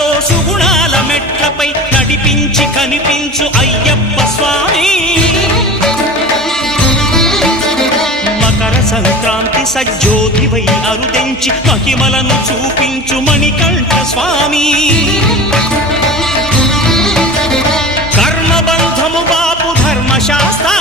సుఖాలతో సుగుణాల మెట్లపై నడిపించి కనిపించు అయ్యప్ప స్వామి. మకర సంక్రాంతి సజ్జోతివై అరుదెంచి మహిమలను చూపించు మణికంఠ స్వామి. కర్మబంధము బాపు ధర్మశాస్త్ర